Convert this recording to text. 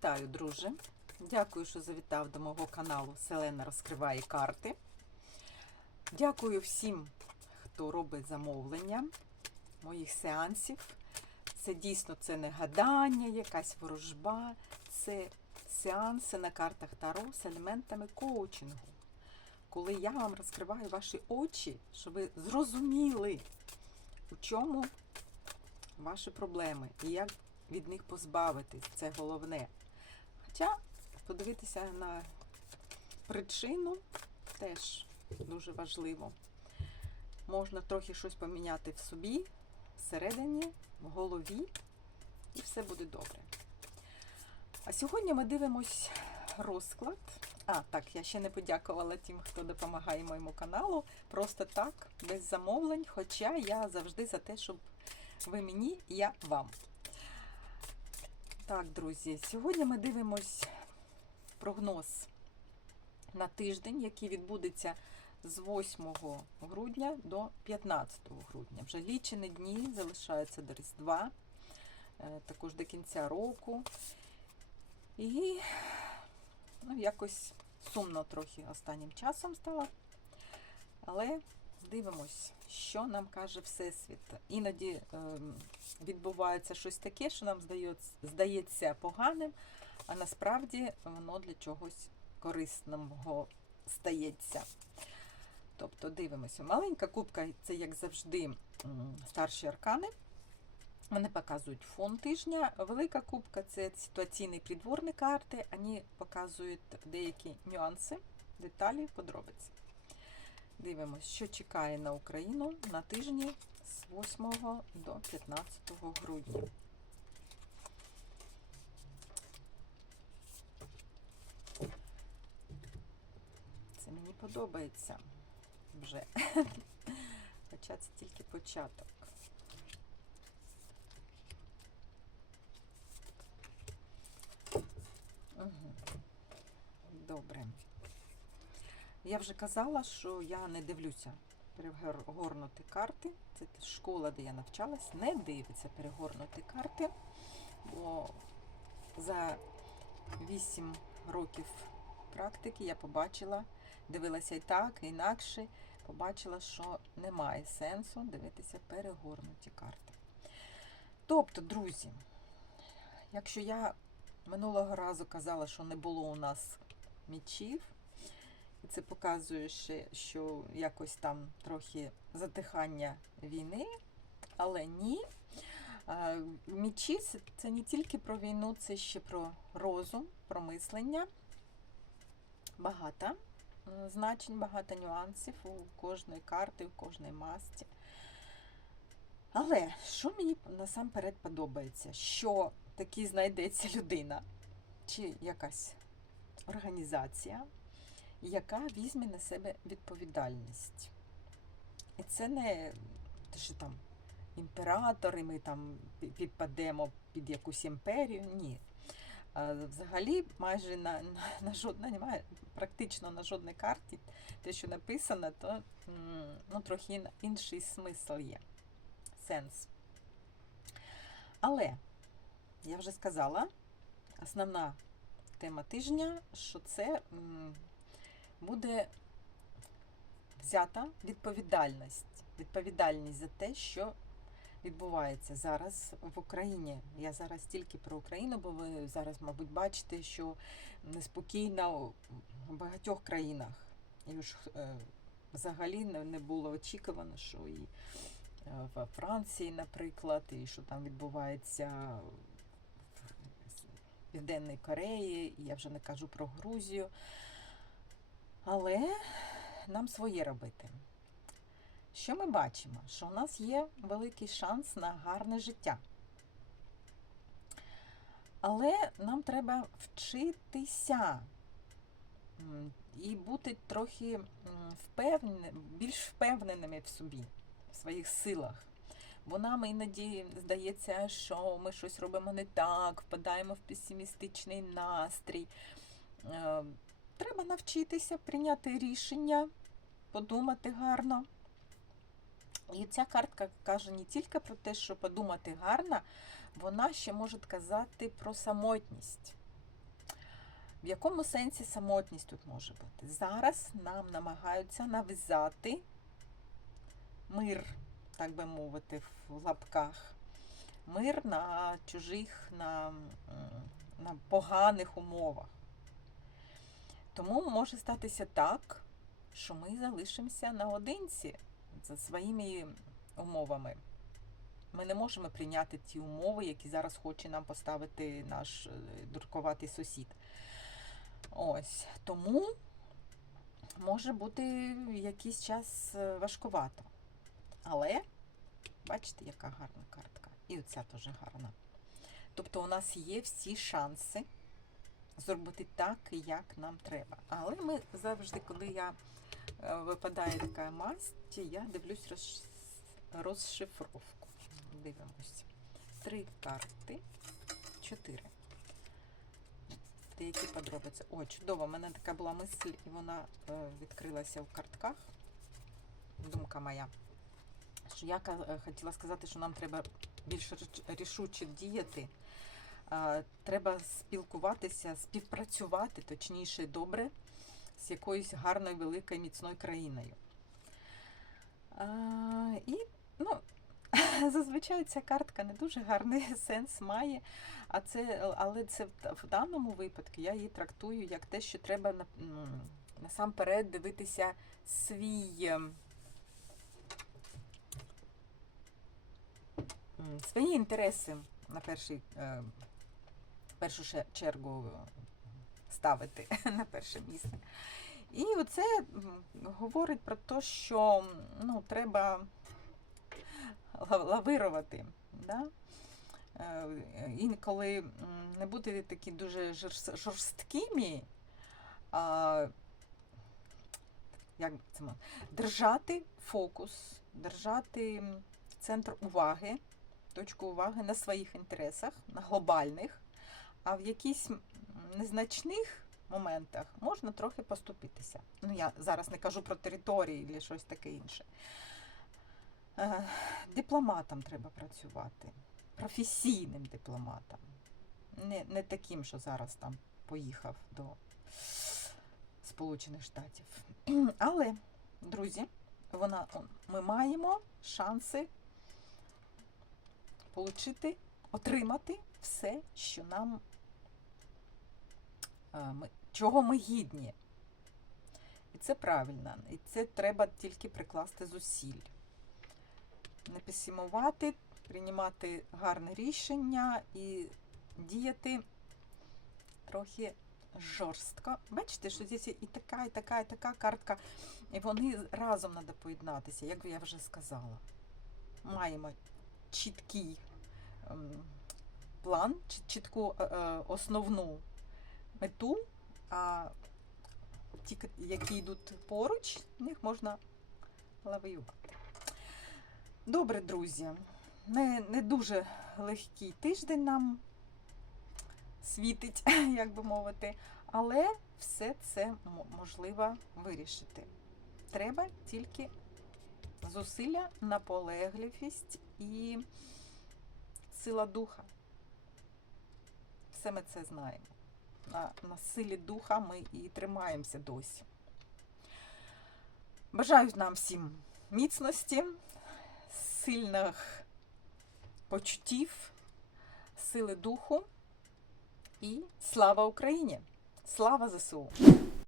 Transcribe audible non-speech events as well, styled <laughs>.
Вітаю, друже! Дякую, що завітав до мого каналу Селена розкриває карти. Дякую всім, хто робить замовлення моїх сеансів. Це дійсно це не гадання, якась ворожба, це сеанси на картах Таро з елементами коучингу. Коли я вам розкриваю ваші очі, щоб ви зрозуміли, у чому ваші проблеми і як від них позбавитись, це головне. Хоча подивитися на причину теж дуже важливо. Можна трохи щось поміняти в собі, всередині, в голові, і все буде добре. А сьогодні ми дивимось розклад. А, так, я ще не подякувала тим, хто допомагає моєму каналу. Просто так, без замовлень. Хоча я завжди за те, щоб ви мені, я вам. Так, друзі, сьогодні ми дивимось прогноз на тиждень, який відбудеться з 8 грудня до 15 грудня. Вже лічені дні залишаються до Різдва, е, також до кінця року. І ну, якось сумно трохи останнім часом стало. Але дивимось, що нам каже Всесвіт. Іноді ем, відбувається щось таке, що нам здається, поганим, а насправді воно для чогось корисного стається. Тобто дивимося. Маленька кубка це, як завжди, старші аркани. Вони показують фон тижня. Велика кубка це ситуаційні придворні карти. Вони показують деякі нюанси, деталі, подробиці. Дивимось, що чекає на Україну на тижні з 8 до 15 грудня. Це мені подобається вже. <laughs> Хоча це тільки початок. Добре. Я вже казала, що я не дивлюся перегорнути карти. Це школа, де я навчалась, не дивиться перегорнути карти, бо за 8 років практики я побачила, дивилася і так, і інакше, побачила, що немає сенсу дивитися перегорнуті карти. Тобто, друзі, якщо я минулого разу казала, що не було у нас мічів, це показує ще, що якось там трохи затихання війни, але ні. Мічі це- не тільки про війну, це ще про розум, про мислення. Багато значень, багато нюансів у кожної карти, у кожної масті. Але що мені насамперед подобається? Що таки знайдеться людина чи якась організація, яка візьме на себе відповідальність. І це не те, що там імператори, ми там підпадемо під якусь імперію. Ні. Взагалі, майже на, на, на жодна немає, практично на жодній карті те, що написано, то ну, трохи інший смисл є, сенс. Але я вже сказала, основна тема тижня, що це буде взята відповідальність. Відповідальність за те, що відбувається зараз в Україні. Я зараз тільки про Україну, бо ви зараз, мабуть, бачите, що неспокійно у багатьох країнах. І ж е, взагалі не не було очікувано, що і е, в Франції, наприклад, і що там відбувається в Південній Кореї, і я вже не кажу про Грузію. Але нам своє робити. Що ми бачимо? Що у нас є великий шанс на гарне життя. Але нам треба вчитися і бути трохи м, впевнені, більш впевненими в собі, в своїх силах. Бо нам іноді здається, що ми щось робимо не так, впадаємо в песимістичний настрій. Треба навчитися прийняти рішення, подумати гарно. І ця картка каже не тільки про те, що подумати гарно, вона ще може казати про самотність. В якому сенсі самотність тут може бути? Зараз нам намагаються нав'язати мир, так би мовити, в лапках. Мир на чужих, на, на поганих умовах. Тому може статися так, що ми залишимося наодинці за своїми умовами. Ми не можемо прийняти ті умови, які зараз хоче нам поставити наш е, дуркуватий сусід. Ось тому може бути якийсь час е, важкувато. Але бачите, яка гарна картка. І оця теж гарна. Тобто у нас є всі шанси зробити так, як нам треба. Але ми завжди, коли я е, випадає така масть, я дивлюсь роз, розшифровку. Дивимось. Три карти, чотири. Деякі подробиці. О, чудово, у мене така була мисль, і вона е, відкрилася в картках. Думка моя. Що я е, хотіла сказати, що нам треба більш рішуче діяти. Треба спілкуватися, співпрацювати, точніше, добре, з якоюсь гарною, великою, міцною країною. Е, І, ну, <laughs> зазвичай ця картка не дуже гарний <laughs> сенс має, а це, але це в, даному випадку я її трактую як те, що треба на- насамперед дивитися свій. ем, Свої інтереси на перший, е, першу чергу е, ставити <laughs> на перше місце. І оце говорить про те, що ну, треба лавирувати. Да? Е, Інколи не бути такі дуже жорсткими, а як це держати фокус, держати центр уваги, точку уваги на своїх інтересах, на глобальних, а в якісь незначних моментах можна трохи поступитися. Ну, я зараз не кажу про території чи щось таке інше. Е, Дипломатам треба працювати, професійним дипломатам. Не, не таким, що зараз там поїхав до Сполучених Штатів. <clears throat> Але, друзі, вона, ми маємо шанси получити, отримати все, що нам, чого ми гідні. І це правильно. І це треба тільки прикласти зусиль. Не песимувати, приймати гарне рішення і діяти трохи жорстко. Бачите, що здесь і така, і така, і така картка. І вони разом треба поєднатися, як я вже сказала. Маємо чіткий ем, план, чітку е, е, основну мету, а ті, які йдуть поруч, них можна лавіювати. Добре, друзі. Не, не дуже легкий тиждень нам світить, <laughs> як би мовити, але все це можливо вирішити. Треба тільки зусилля, наполегливість і сила духа. Все ми це знаємо. На, на силі духа ми і тримаємося досі. Бажаю нам всім міцності, сильних почуттів, сили духу і слава Україні! Слава ЗСУ!